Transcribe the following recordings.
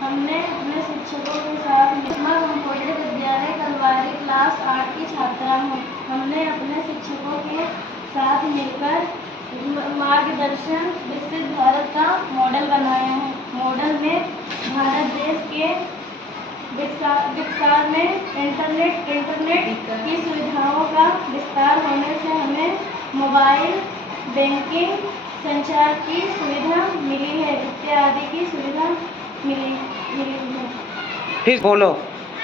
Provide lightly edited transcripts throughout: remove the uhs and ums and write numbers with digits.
हमने अपने शिक्षकों के साथ कंप्यूटर विद्यालय कलवारी क्लास 8 की छात्रा हूँ। हमने अपने शिक्षकों के साथ मिलकर मार्गदर्शन विकसित भारत का मॉडल बनाया है। मॉडल में भारत देश के विस्तार में इंटरनेट की सुविधाओं का विस्तार होने से हमें मोबाइल बैंकिंग, संचार की सुविधा मिली है, इत्यादि की सुविधा मिली है। ठीक बोलो।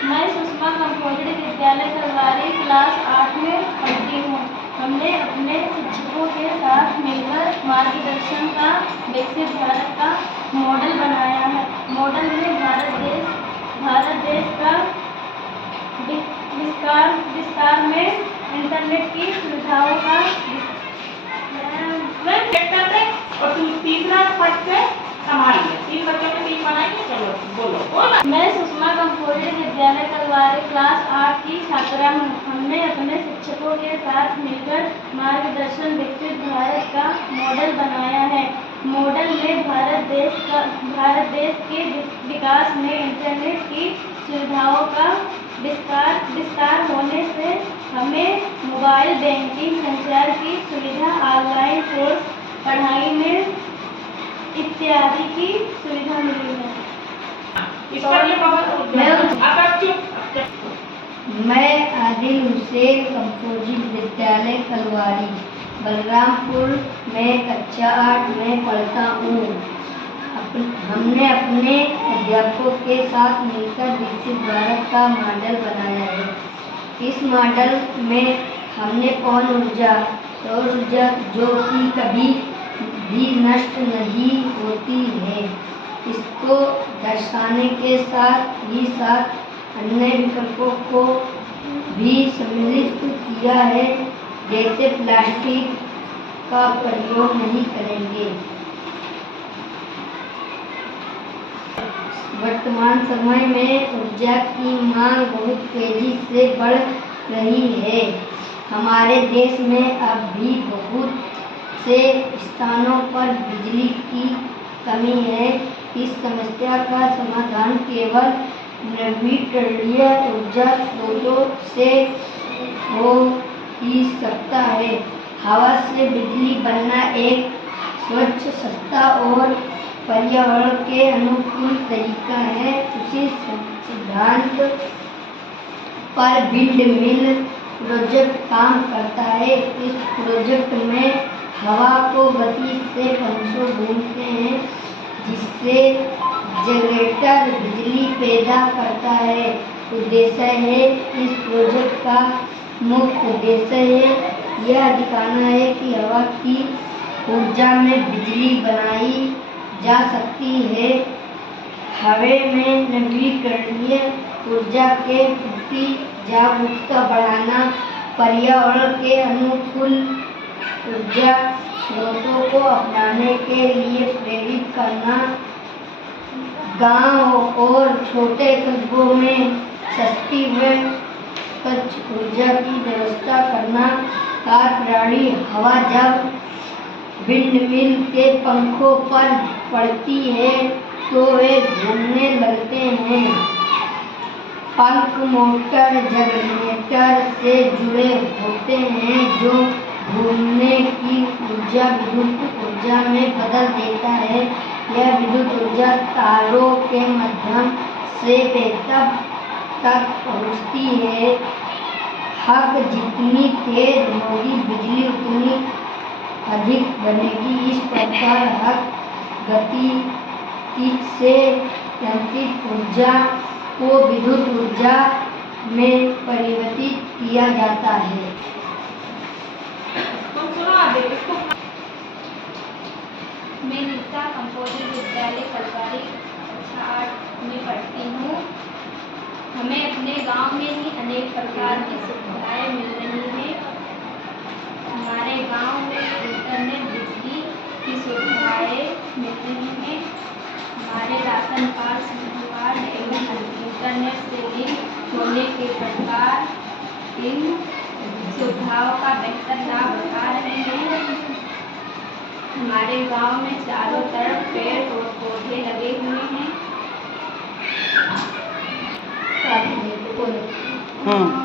मैं सुषमा कंप्यूटर विद्यालय कलवारी क्लास 8 में पढ़ती हूँ। हमने अपने शिक्षकों के साथ मिलकर मार्गदर्शन का विकसित भारत का मॉडल बनाया है। मॉडल में भारत देश का विस्तार में इंटरनेट की सुविधाओं का और तुम तीसरा पढ़ के संभाल लिया। 3 बच्चों के 3 बनाएंगे। चलो बोलो। मैं सुषमा कंप्यूटर विद्यालय कलवारी क्लास 8 की छात्रा हूँ। हमने अपने शिक्षकों के साथ मिलकर मार्गदर्शन विकसित भारत का मॉडल बनाया है। मॉडल में भारत देश के विकास में इंटरनेट की सुविधाओं का विस्तार होने से हमें मोबाइल बैंकिंग, संचार की सुविधा, ऑनलाइन कोर्स पढ़ाई में इत्यादि की सुविधा मिली है। मैं आदिल हुसैन कंपोजिट विद्यालय कलवारी बलरामपुर में कक्षा 8 में पढ़ता हूँ। हमने अपने अध्यापकों के साथ मिलकर विकसित भारत का मॉडल बनाया है। इस मॉडल में हमने पवन ऊर्जा, सौर ऊर्जा, जो कि कभी भी नष्ट नहीं होती है, इसको दर्शाने के साथ ही साथ अन्य विकल्पों को भी सम्मिलित किया है, जैसे प्लास्टिक का प्रयोग नहीं करेंगे। वर्तमान समय में ऊर्जा की मांग बहुत तेजी से बढ़ रही है। हमारे देश में अब भी बहुत से स्थानों पर बिजली की कमी है। इस समस्या का समाधान केवल नवीकरणीय ऊर्जा स्रोतों से हो ही सकता है। हवा से बिजली बनना एक स्वच्छ, सस्ता और पर्यावरण के अनुकूल तरीका है। उसी सिद्धांत पर विंड मिल प्रोजेक्ट काम करता है। इस प्रोजेक्ट में हवा को गति से पंखों घूमते हैं, जिससे जनरेटर बिजली पैदा करता है। उद्देश्य है, इस प्रोजेक्ट का मुख्य उद्देश्य है यह दिखाना है कि हवा की ऊर्जा में बिजली बनाई जा सकती है। हवा में नवीकरणीय ऊर्जा के प्रति जागरूकता बढ़ाना, पर्यावरण के अनुकूल ऊर्जा स्रोतों को अपनाने के लिए प्रेरित करना, गांव और छोटे कस्बों में सस्ती व स्वच्छ ऊर्जा की व्यवस्था करना। कारखानी हवा जब विंडमिल के पंखों पर पड़ती है तो वे घूमने लगते हैं। पंख मोटर जनरेटर से जुड़े होते हैं, जो घूमने की ऊर्जा विद्युत ऊर्जा में बदल देता है। यह विद्युत ऊर्जा तारों के माध्यम से बेतब तक पहुंचती है। हक जितनी तेज होगी, बिजली उतनी अधिक बनेगी। इस प्रकार हक गति से यांत्रिक ऊर्जा को विद्युत ऊर्जा में परिवर्तित किया जाता है। मैं निशा कंपोजिट विद्यालय कलवारी कक्षा 8 में पढ़ती हूँ। हमें अपने गांव में ही अनेक प्रकार की सुविधाएं मिल रही हैं। हमारे गांव में इंटरनेट, बिजली की सुविधाएं मिल रही हैं। हमारे राशन कार्ड एवं इंटरनेट से लिंक होने के प्रकार इन सुविधाओं का बेहतर लाभ उठा रहे हैं। हमारे गांव में चारों तरफ पेड़ और पौधे लगे हुए हैं। हाँ